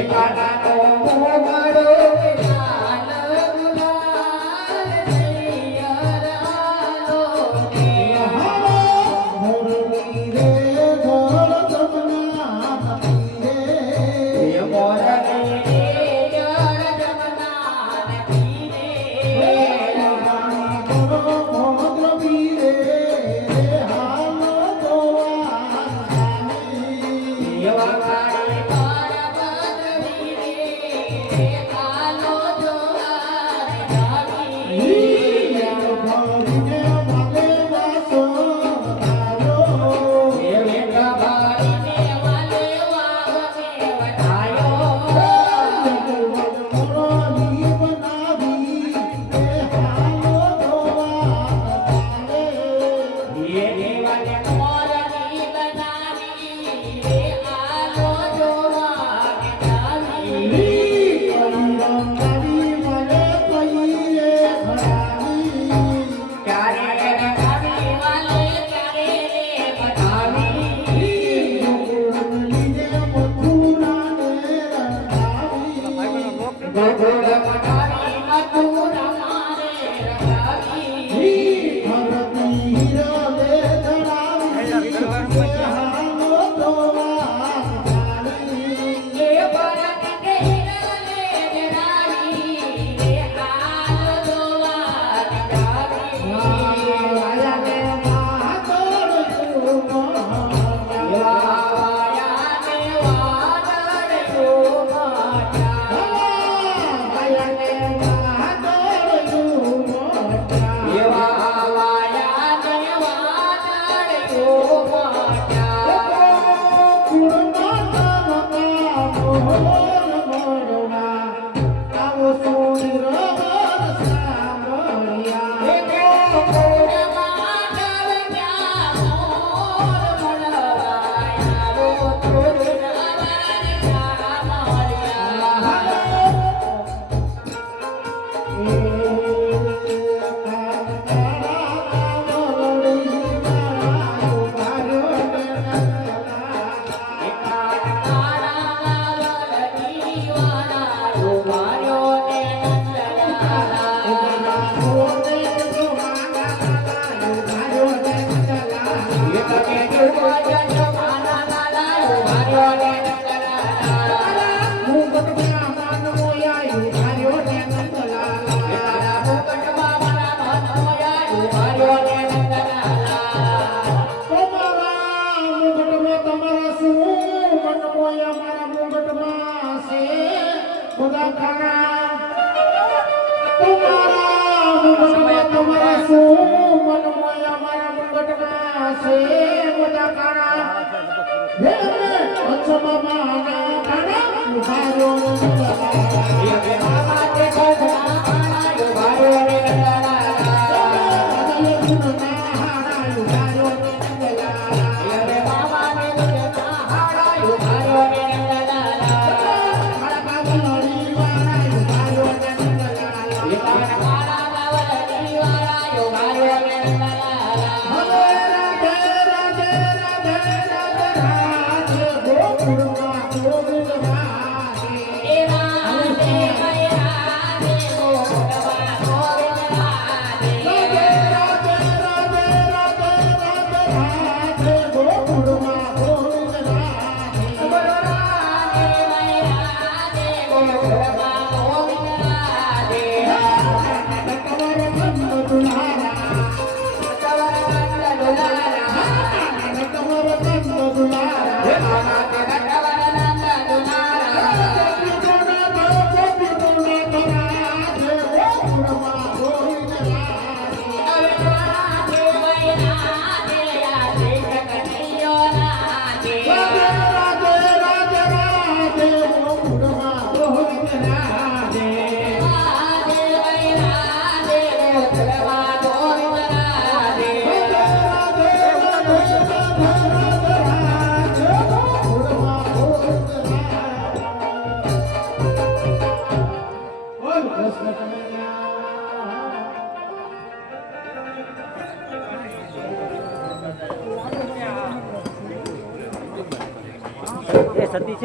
કાકા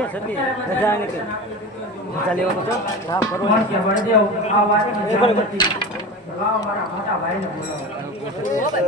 ને સતી રજા એને કે રજા લેવાનો તો. હા ફરવા મારા મોટા ભાઈને બોલાવો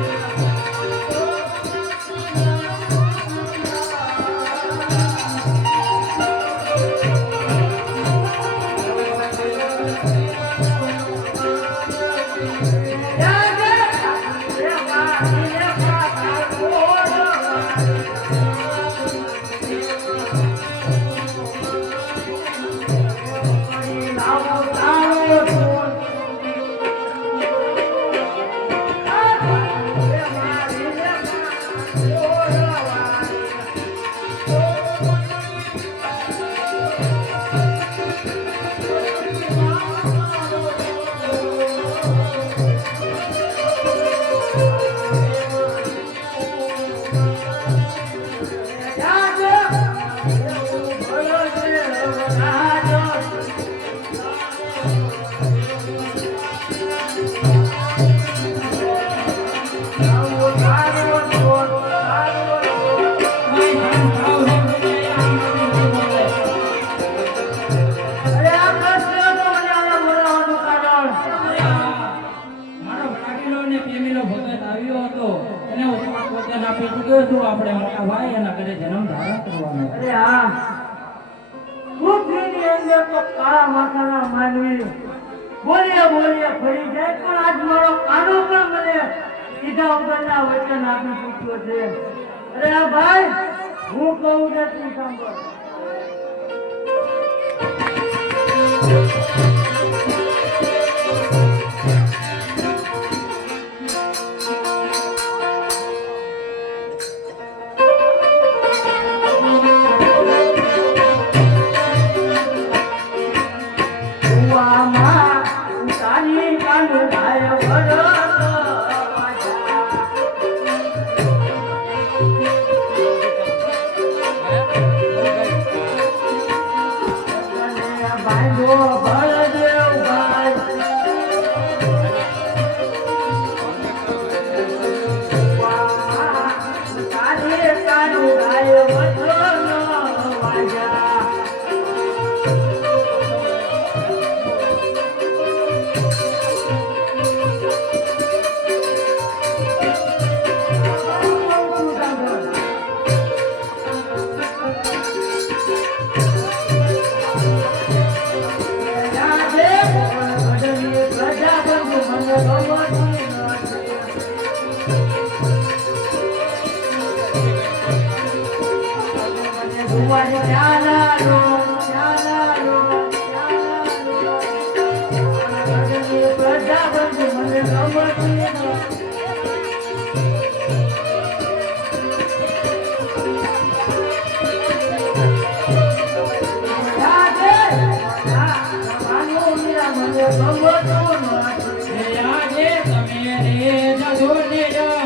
કીધા વગરના વચન આપી ચૂક્યો છે. અરે ભાઈ હું કહું ને તું સાંભળ. મને ભગવતો માટે આજે તમે રે જજો ને જા.